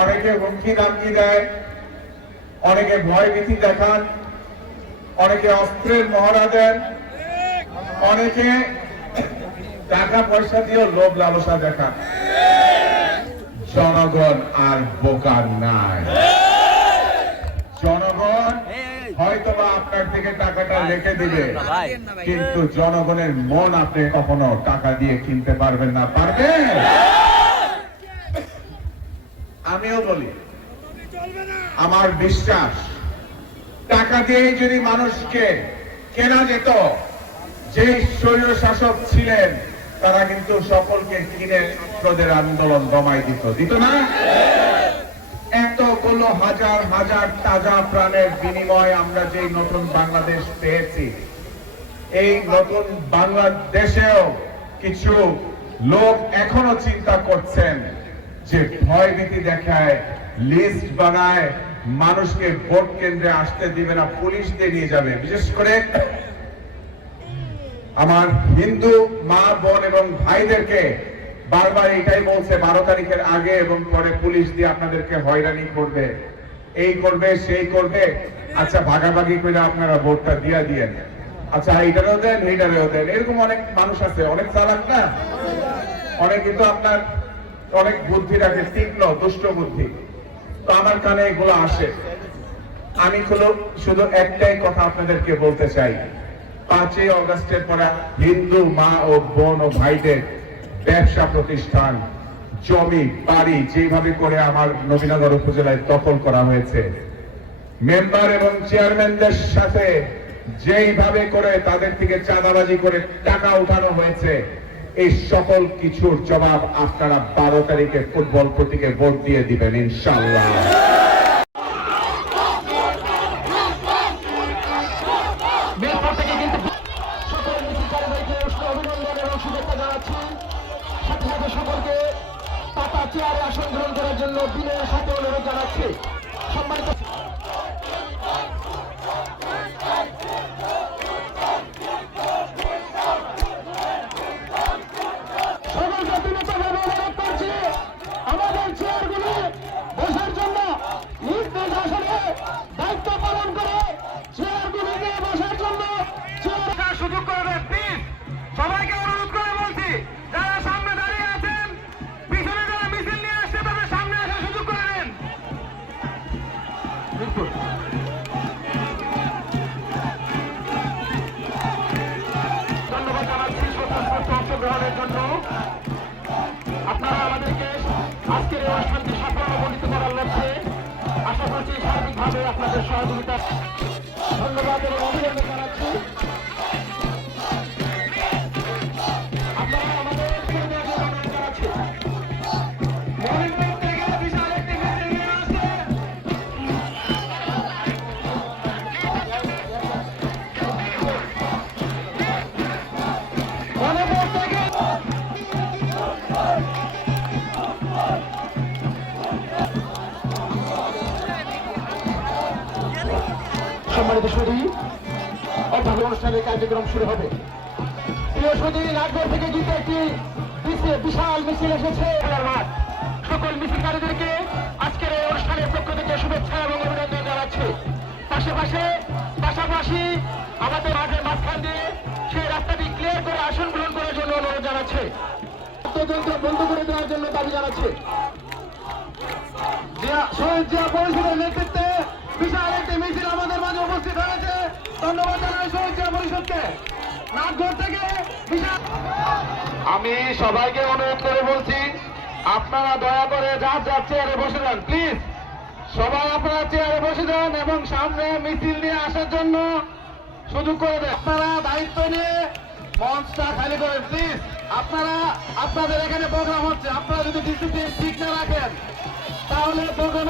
অনেকে হুমকি দামকি দেয়, অনেকে ভয় ভীতি দেখান, অনেকে অস্ত্রের মহড়া দেন, অনেকে টাকা পয়সা দিয়ে লোভ লালসা দেখান। জনগণ আর বোকা নাই। জনগণ হয়তোবা আপনার থেকে টাকাটা রেখে দিবে, কিন্তু জনগণের মন আপনি কখনো টাকা দিয়ে কিনতে পারবেন না। পারবেন? আমিও বলি, আমার বিশ্বাস টাকা দিয়ে যদি মানুষকে কেনা যেত, যে স্বৈর শাসক ছিলেন তারা কিন্তু সকলকে কিনে ছাত্রদের আন্দোলন দমাই দিত না? এতগুলো হাজার হাজার তাজা প্রাণের বিনিময়ে আমরা যে নতুন বাংলাদেশ পেয়েছি, এই নতুন বাংলাদেশেও কিছু লোক এখনো চিন্তা করছেন যে ভয়ভীতি দেখায়, লিস্ট বানায়, মানুষকে ভোট কেন্দ্রে আসতে দিবে না, পুলিশ দিয়ে নিয়ে যাবে। বিশেষ করে আমার হিন্দু মা বোন এবং ভাইদেরকে বারবার এটাই বলছে, 12 তারিখের আগে এবং পরে পুলিশ দিয়ে আপনাদেরকে হয়রানি করবে, এই করবে সেই করবে। আচ্ছা, ভাগাভাগি করে আপনারা ভোটটা দিয়ে আচ্ছা এইটারও দেন এইটারও দেন। এরকম অনেক মানুষ আছে, অনেক চালাক না, অনেক কিন্তু আপনার অনেক বুদ্ধি রাখে, তীক্ষ্ণ দুষ্ট বুদ্ধি। তো আমার কানে এগুলো আসে। আমি শুধু একটাই কথা আপনাদেরকে বলতে চাই, 5ই অগস্টের পরে হিন্দু মা ও বোন ও ভাইদের ব্যবসা প্রতিষ্ঠান, জমি বাড়ি যেভাবে করে আমার নবীনগর উপজেলায় দখল করা হয়েছে, মেম্বার এবং চেয়ারম্যানদের সাথে যেইভাবে করে তাদের থেকে চাঁদাবাজি করে টাকা উঠানো হয়েছে, এই সকল কিছুর জবাব আপনারা 12 তারিখে ফুটবল প্রতীকে ভোট দিয়ে দিবেন ইনশাআল্লাহ। সকলকে পাতা চেয়ারে আসন গ্রহণ করার জন্য বিনয়ের সাথে অনুরোধ জানাচ্ছি। সম্মানিত সকলকে বিনীতভাবে অনুরোধ করছি আমাদের চেয়ারগুলি বসার জন্য নিজ নিজ আসনে দায়িত্ব পালন করে চেয়ারগুলিকে বসার জন্য চেয়ার সুযোগ করবেন। প্লিজ সবাইকে অনুরোধ করে বলছি, যারা সামনে দাঁড়িয়ে আছেন, পিছনে যারা মিছিল নিয়ে আসছে তাদের সামনে আসার সুযোগ করে দেন। ধন্যবাদ জানাচ্ছি স্বতঃস্ফূর্ত অংশগ্রহণের জন্য। আপনারা আমাদেরকে আজকের এই অনুষ্ঠানটি সাফল্যমণ্ডিত করার লক্ষ্যে আশা করছি সার্বিকভাবে আপনাদের সহযোগিতা। ধন্যবাদ এবং অভিনন্দন জানাচ্ছি। সম্মানিত সুধী, অর্থাৎ অনুষ্ঠানের কার্যক্রম শুরু হবে। প্রিয় সুধী, রাজঘর থেকে জিতে একটি বিশাল মিছিল এসেছে। সকল মিছিলকারীদেরকে আজকের এই অনুষ্ঠানের পক্ষ থেকে শুভেচ্ছা এবং অভিনন্দন জানাচ্ছি। পাশাপাশি আমাদের মাঠের মাঝখান দিয়ে সেই রাস্তাটি ক্লিয়ার করে আসন গ্রহণ করার জন্য অনুরোধ জানাচ্ছে। বাদ্যযন্ত্র বন্ধ করে দেওয়ার জন্য দাবি জানাচ্ছে। শহীদ জিয়া পরিষদের নেতৃত্বে বিশাল একটি মিছিল আমাদের মাঝে উপস্থিত হয়েছে। ধন্যবাদ জানাই শহীদ জিয়া পরিষদকে। নাটঘর থেকে আমি সবাইকে অনুরোধ করে বলছি, আপনারা দয়া করে যার চেয়ারে বসে যান। প্লিজ সবাই আপনারা চেয়ারে বসে যান এবং সামনে মিছিল নিয়ে আসার জন্য সুযোগ করে দেন। আপনারা দায়িত্ব নিয়ে মঞ্চটা খালি করেন। প্লিজ আপনাদের এখানে প্রোগ্রাম হচ্ছে, আপনারা যদি ডিসিপ্লিন ঠিক না রাখেন তাহলে প্রোগ্রাম